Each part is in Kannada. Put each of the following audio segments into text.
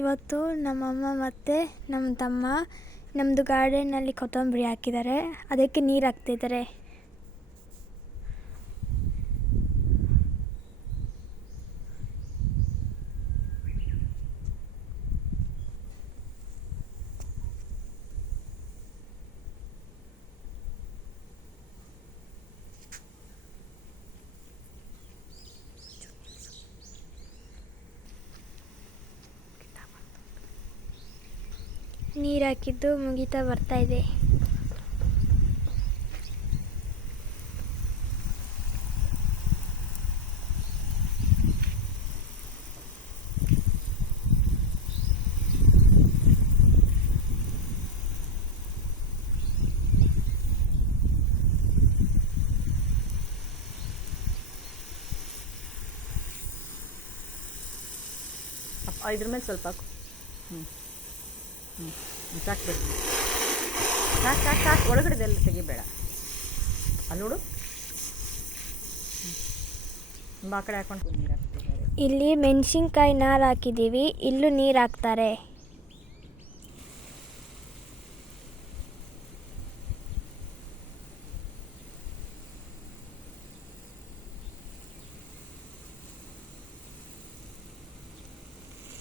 ಇವತ್ತು ನಮ್ಮಮ್ಮ ಮತ್ತು ನಮ್ಮ ತಮ್ಮ ನಮ್ಮದು ಗಾರ್ಡನ್ನಲ್ಲಿ ಕೊತ್ತಂಬರಿ ಹಾಕಿದ್ದಾರೆ, ಅದಕ್ಕೆ ನೀರು ಹಾಕ್ತಿದ್ದಾರೆ. ನೀರು ಹಾಕಿದ್ದು ಮುಗಿತಾ ಬರ್ತಾ ಇದೆ. ಇದ್ರ ಮೇಲೆ ಸ್ವಲ್ಪ ಹಾಕು. ಸಾಕ್ಬೇಕು. ಸಾಕು ಒಳಗಡೆದೆಲ್ಲ ತೆಗಿಬೇಡ. ಅಲ್ಲಿ ನೋಡು, ಆ ಕಡೆ ಹಾಕೊಂಡು ನೀರು ಹಾಕ್ತಿದ್ದಾರೆ. ಇಲ್ಲಿ ಮೆಣಸಿನ್ಕಾಯಿ ನಾರು ಹಾಕಿದ್ದೀವಿ, ಇಲ್ಲೂ ನೀರು ಹಾಕ್ತಾರೆ.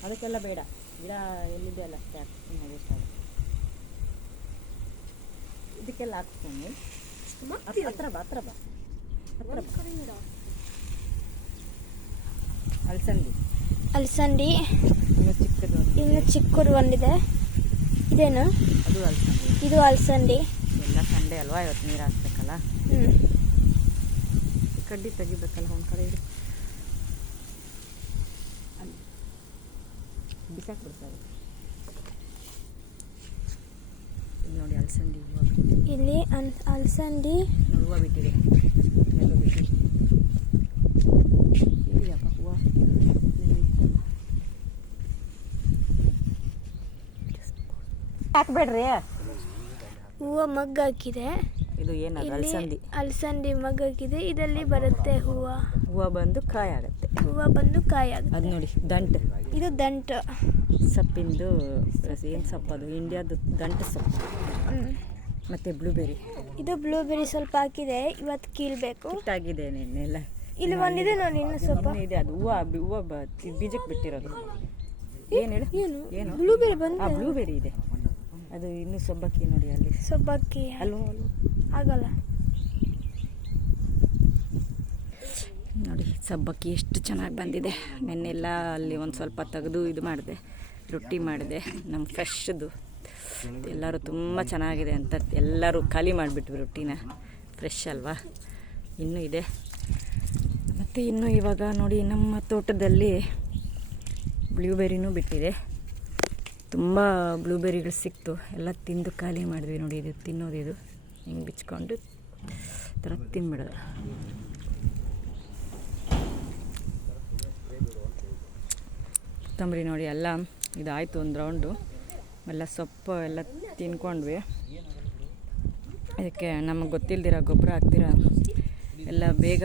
ಅದಕ್ಕೆಲ್ಲ ಬೇಡ, ಗಿಡ ಎಲ್ಲಿದೆ ಅಲ್ಲ ಅಷ್ಟೇ ಹಾಕ್ತೀನಿ. ವೇಸ್ಟ್ ಆಗುತ್ತೆ. ಇದಕ್ಕೆಲ್ಲ ಹಾಕ್ತೀನಿ. ಹತ್ರ ಬಾ. ಅಲಸಂದಿ ಇನ್ನು ಚಿಕ್ಕದು ಒಂದಿದೆ. ಇದೇನು? ಇದು ಅಲಸಂದಿ. ಎಲ್ಲ ಸಂಡೆ ಅಲ್ವಾ, ಇವತ್ತು ನೀರು ಹಾಕ್ಬೇಕಲ್ಲ. ಕಡ್ಡಿ ತೆಗಿಬೇಕಲ್ಲ ಒಂದು ಕಡೆ ಇಡು. ಬಿಸಾಕ್ಬಿಡ್ತಾರೆ. ಇಲ್ಲಿ ನೋಡಿ ಅಲಸಂದಿ ಹೂವು. ಇಲ್ಲಿ ಅಲಸಂದಿ ಹೂವು ಬಿಟ್ಟಿದೆ. ಇದೆಯಪ್ಪ ಹೂವು. ಹಾಕ್ಬೇಡ್ರಿ. ಹೂವು ಮಗ್ಗು ಹಾಕಿದೆ. ಇದು ಏನದು? ಅಲಸಂದಿ ಮಗ್ಗು ಹಾಕಿದೆ. ಇದರಲ್ಲಿ ಬರುತ್ತೆ ಹೂವು ಬಂದು ಕಾಯಿ ಆಗುತ್ತೆ. ಅದು ನೋಡಿ ದಂಟು. ಇದು ದಂಟು ಸೊಪ್ಪಿಂದು. ಏನು ಸೊಪ್ಪು ಅದು? ಇಂಡಿಯಾದ ದಂಟು ಸೊಪ್ಪು. ಮತ್ತು ಬ್ಲೂಬೆರಿ. ಇದು ಬ್ಲೂಬೆರಿ ಸ್ವಲ್ಪ ಹಾಕಿದೆ, ಇವತ್ತು ಕೀಳ್ಬೇಕು. ಆಗಿದೆ ನಿನ್ನೆಲ್ಲ. ಇಲ್ಲಿ ಒಂದಿದೆ ನೋಡಿ, ಇನ್ನು ಸ್ವಲ್ಪ ಇದೆ. ಅದು ಹೂವು ಬೀಜಕ್ಕೆ ಬಿಟ್ಟಿರೋದು. ಏನು ಹೇಳು? ಏನು ಬ್ಲೂಬೆರಿ ಬಂದು? ಬ್ಲೂಬೆರಿ ಇದೆ. ಅದು ಇನ್ನೂ ಸೊಬ್ಬಕ್ಕಿ ನೋಡಿ, ಅಲ್ಲಿ ಸೊಬ್ಬಕ್ಕಿ ಅಲ್ವ ಆಗಲ್ಲ ನೋಡಿ. ಸಬ್ಬಕ್ಕಿ ಎಷ್ಟು ಚೆನ್ನಾಗಿ ಬಂದಿದೆ. ನೆನ್ನೆಲ್ಲ ಅಲ್ಲಿ ಒಂದು ಸ್ವಲ್ಪ ತೆಗೆದು ಇದು ಮಾಡಿದೆ, ರೊಟ್ಟಿ ಮಾಡಿದೆ. ನಮ್ಮ ಫ್ರೆಶ್ದು ಎಲ್ಲರೂ ತುಂಬ ಚೆನ್ನಾಗಿದೆ ಅಂತ ಎಲ್ಲರೂ ಖಾಲಿ ಮಾಡಿಬಿಟ್ವಿ ರೊಟ್ಟಿನ. ಫ್ರೆಶ್ ಅಲ್ವಾ? ಇನ್ನೂ ಇದೆ. ಮತ್ತು ಇನ್ನೂ ಇವಾಗ ನೋಡಿ ನಮ್ಮ ತೋಟದಲ್ಲಿ ಬ್ಲೂಬೆರಿನೂ ಬಿಟ್ಟಿದೆ. ತುಂಬ ಬ್ಲೂಬೆರಿಗಳು ಸಿಕ್ತು, ಎಲ್ಲ ತಿಂದು ಖಾಲಿ ಮಾಡಿದ್ವಿ. ನೋಡಿ ಇದು ತಿನ್ನೋದು, ಇದು ಹಿಂಗೆ ಬಿಚ್ಕೊಂಡು ಥರ ತಿನ್ಬಿಡೋದು. ಕೊತ್ತಂಬರಿ ನೋಡಿ ಎಲ್ಲ ಇದಾಯಿತು ಒಂದು ರೌಂಡು. ಎಲ್ಲ ಸೊಪ್ಪು ಎಲ್ಲ ತಿನ್ಕೊಂಡ್ವಿ. ಇದಕ್ಕೆ ನಮಗೆ ಗೊತ್ತಿಲ್ದಿರ ಗೊಬ್ಬರ ಹಾಕ್ದಿರ ಎಲ್ಲ ಬೇಗ